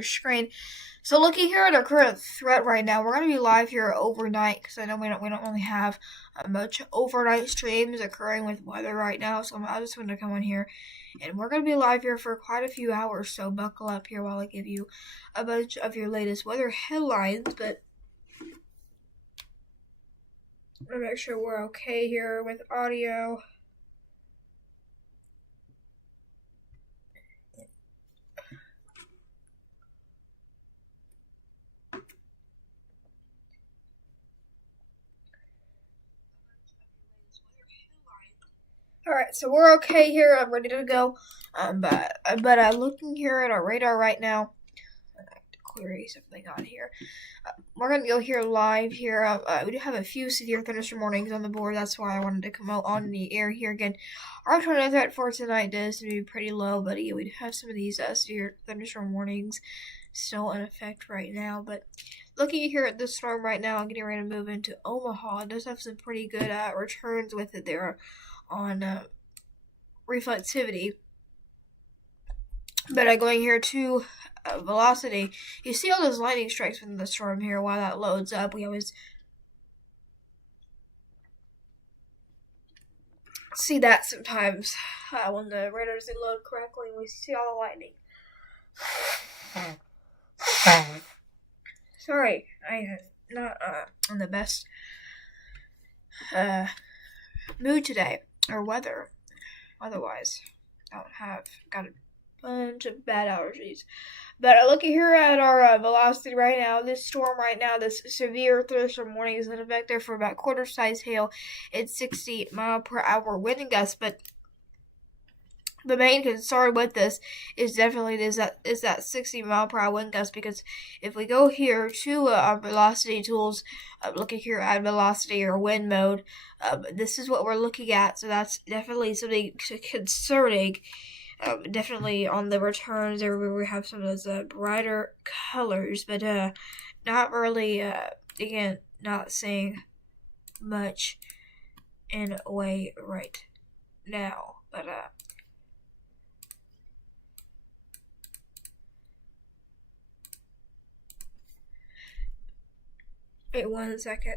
your screen. So looking here at our current threat right now, we're going to be live here overnight because I know we don't really have much overnight streams occurring with weather right now. So I just want to come on here, and we're going to be live here for quite a few hours. So buckle up here while I give you a bunch of your latest weather headlines. But I'm going to make sure we're okay here with audio. Alright, so we're okay here. I'm ready to go. But looking here at our radar right now, I have to query something on here. We're going to go here live here. We do have a few severe thunderstorm warnings on the board. That's why I wanted to come out on the air here again. Our tornado threat for tonight does seem to be pretty low, but yeah, we do have some of these severe thunderstorm warnings still in effect right now. But looking here at the storm right now, I'm getting ready to move into Omaha. It does have some pretty good returns with it there on reflectivity. But going here to velocity, you see all those lightning strikes within the storm here. While that loads up, we always see that sometimes when the radar doesn't load correctly, we see all the lightning. Sorry, I am not in the best mood today, or weather-wise. I got a bunch of bad allergies. But looking here at our velocity right now, this storm right now, this severe thunderstorm warning is in effect there for about quarter-size hail and 60-mile-per-hour wind gusts. But the main concern with this is definitely that 60-mile-per-hour wind gust, because if we go here to our velocity tools, looking here at velocity or wind mode, this is what we're looking at. So that's definitely something concerning. Definitely on the returns there we have some of those brighter colors, but not really, again, not seeing much in a way right now. But wait 1 second.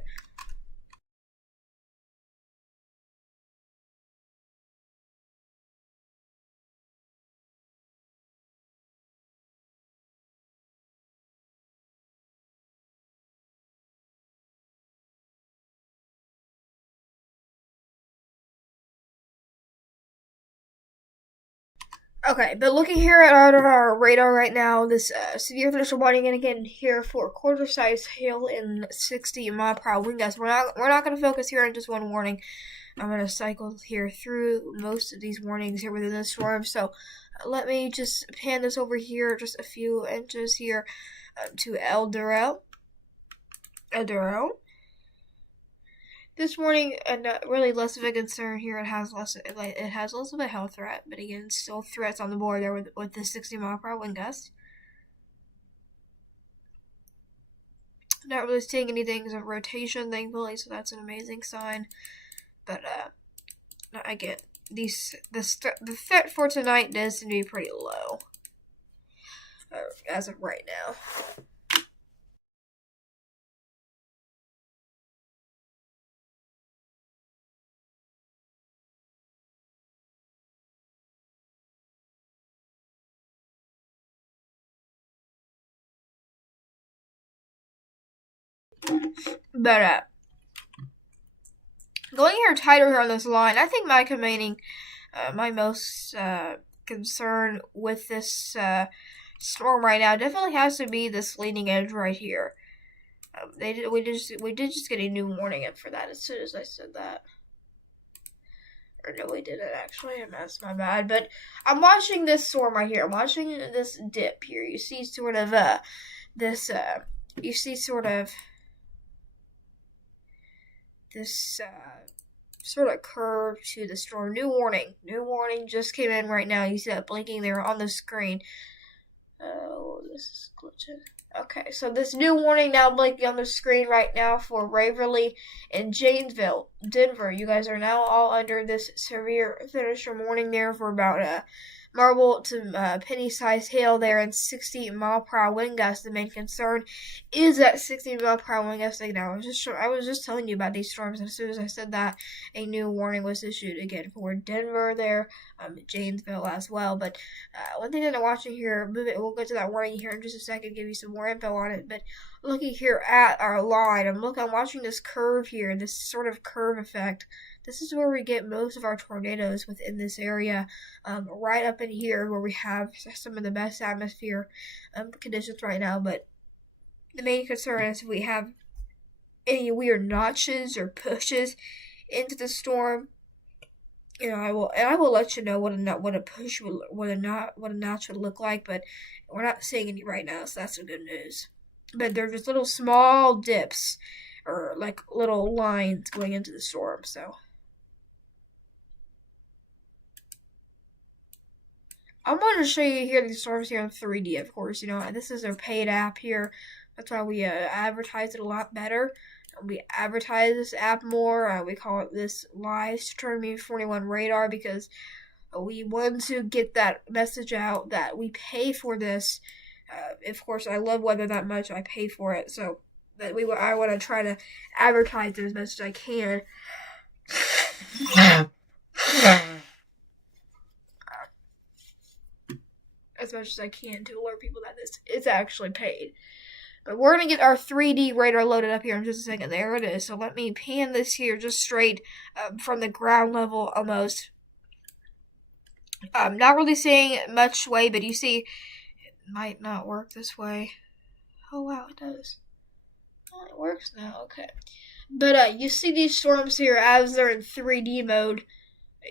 Okay, but looking here at our radar right now, this severe thunderstorm warning, and again here for quarter-size hail and 60-mile-per-hour wind gusts. We're not going to focus here on just one warning. I'm going to cycle here through most of these warnings here within the storm. So let me just pan this over here just a few inches here to El Dorado. This morning, really less of a concern here. It has less of a health threat, but again, still threats on the board there with the 60-mile-per-hour wind gust. Not really seeing anything of rotation, thankfully, so that's an amazing sign. But again, the threat for tonight does seem to be pretty low as of right now. But going here tighter here on this line, I think my most concern with this storm right now definitely has to be this leading edge right here. We did just get a new warning in for that as soon as I said that. Or no, we didn't actually. That's my bad. But I'm watching this storm right here. I'm watching this dip here. You see sort of this sort of curve to the storm. New warning just came in right now. You see that blinking there on the screen. Oh, this is glitching. Okay, so this new warning now blinking on the screen right now for Waverly and Janesville, Denver. You guys are now all under this severe thunderstorm warning there for about marble to penny-sized hail there, and 60-mile-per-hour wind gusts. The main concern is that 60-mile-per-hour wind gust. Like, now, I was just telling you about these storms, and as soon as I said that, a new warning was issued again for Denver there, Janesville as well. But one thing that I'm watching here, we'll get to that warning here in just a second, give you some more info on it. But looking here at our line, I'm watching this curve here, this sort of curve effect. This is where we get most of our tornadoes within this area, right up in here where we have some of the best atmosphere conditions right now. But the main concern is if we have any weird notches or pushes into the storm. I will let you know what a notch would look like, but we're not seeing any right now, so that's some good news. But they're just little small dips or like little lines going into the storm. So I'm going to show you here these storms here in 3D, of course. This is our paid app here. That's why we advertise it a lot better. We advertise this app more. We call it this Live Stormy 41 Radar because we want to get that message out that we pay for this. Of course, I love weather that much. I pay for it, so that I want to try to advertise it as much as I can. As much as I can to alert people that this is actually paid. But we're going to get our 3D radar loaded up here in just a second. There it is. So let me pan this here just straight from the ground level almost. I'm not really seeing much way, but you see, it might not work this way. Oh, wow, it does. Oh, it works now. Okay. But you see these storms here as they're in 3D mode.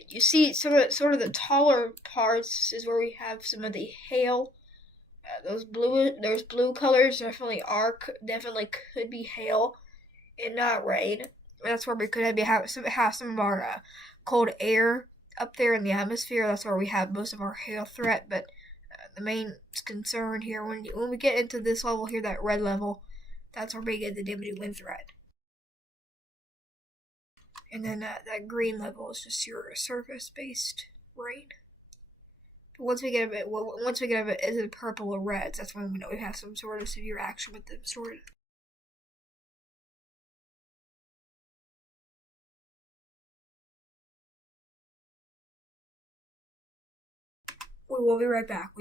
You see some of sort of the taller parts is where we have some of the hail. Those blue colors definitely could be hail and not rain. That's where we could have some of our cold air up there in the atmosphere. That's where we have most of our hail threat. But the main concern here when we get into this level here, that red level, that's where we get the limited wind threat. And then that green level is just your surface-based rain. Once we get a bit into purple or reds, that's when we know we have some sort of severe action with them stored. We will be right back.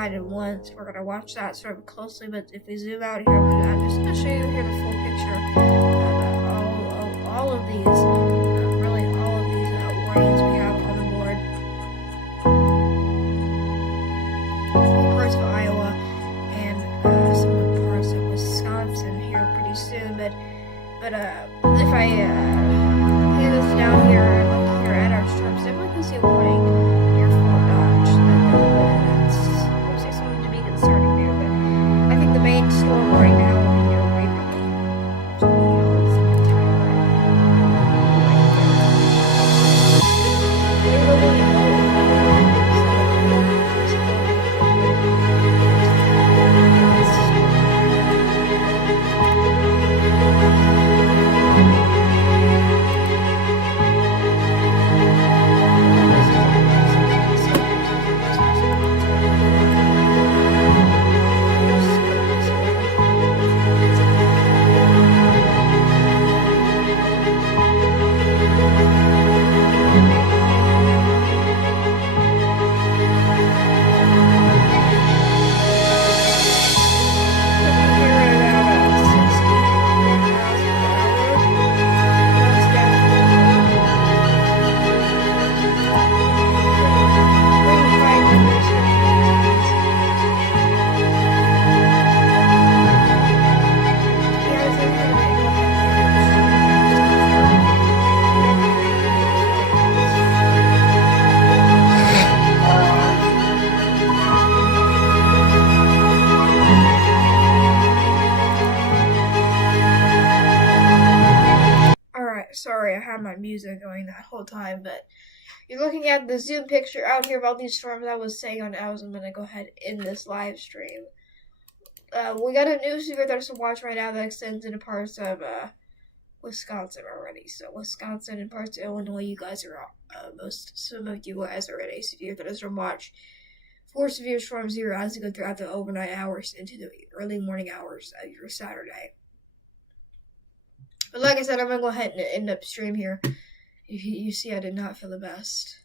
decided once. We're gonna watch that sort of closely, but if we zoom out here, I'm just gonna show you here the full picture of all of these, really all of these warnings we have on the board. Full parts of Iowa and some parts of Wisconsin here pretty soon, but if I hand this down here and look here at our storms, definitely can see a warning here for Dodge. That's obviously something to be concerning there, but I think the main storm right now will be near Waverly, to be honest, sorry, I had my music going that whole time, but you're looking at the zoom picture out here about these storms I was saying on I was going to go ahead and end this live stream. We got a new severe threat to watch right now that extends into parts of Wisconsin already. So Wisconsin and parts of Illinois, you guys are some of you guys are in a severe threat to watch. 4 severe storms here as they go throughout the overnight hours into the early morning hours of your Saturday. But like I said, I'm going to go ahead and end up stream here. You see I did not feel the best.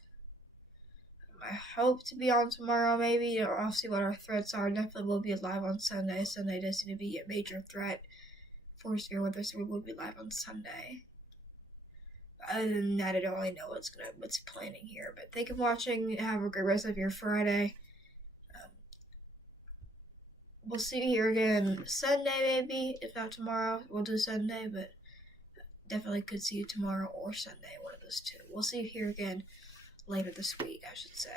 I hope to be on tomorrow maybe. I'll see what our threats are. Definitely will be live on Sunday. Sunday does seem to be a major threat for severe weather, so we will be live on Sunday. Other than that, I don't really know what's planning here. But thank you for watching. Have a great rest of your Friday. We'll see you here again Sunday maybe. If not tomorrow, we'll do Sunday, but definitely could see you tomorrow or Sunday, one of those two. We'll see you here again later this week, I should say.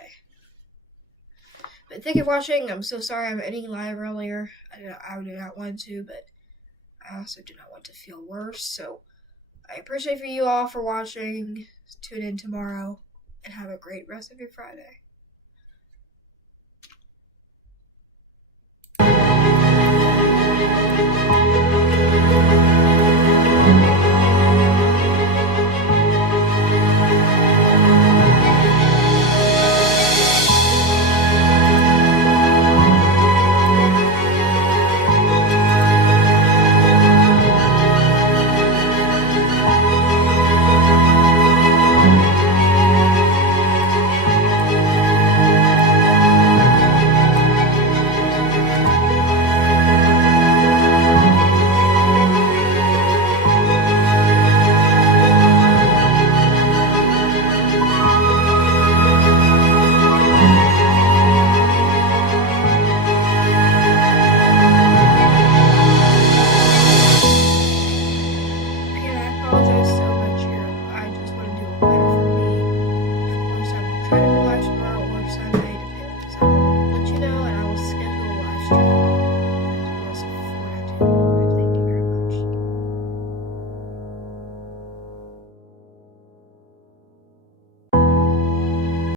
But thank you for watching. I'm so sorry I'm ending live earlier. I do not want to, but I also do not want to feel worse. So I appreciate for you all for watching. Tune in tomorrow and have a great rest of your Friday.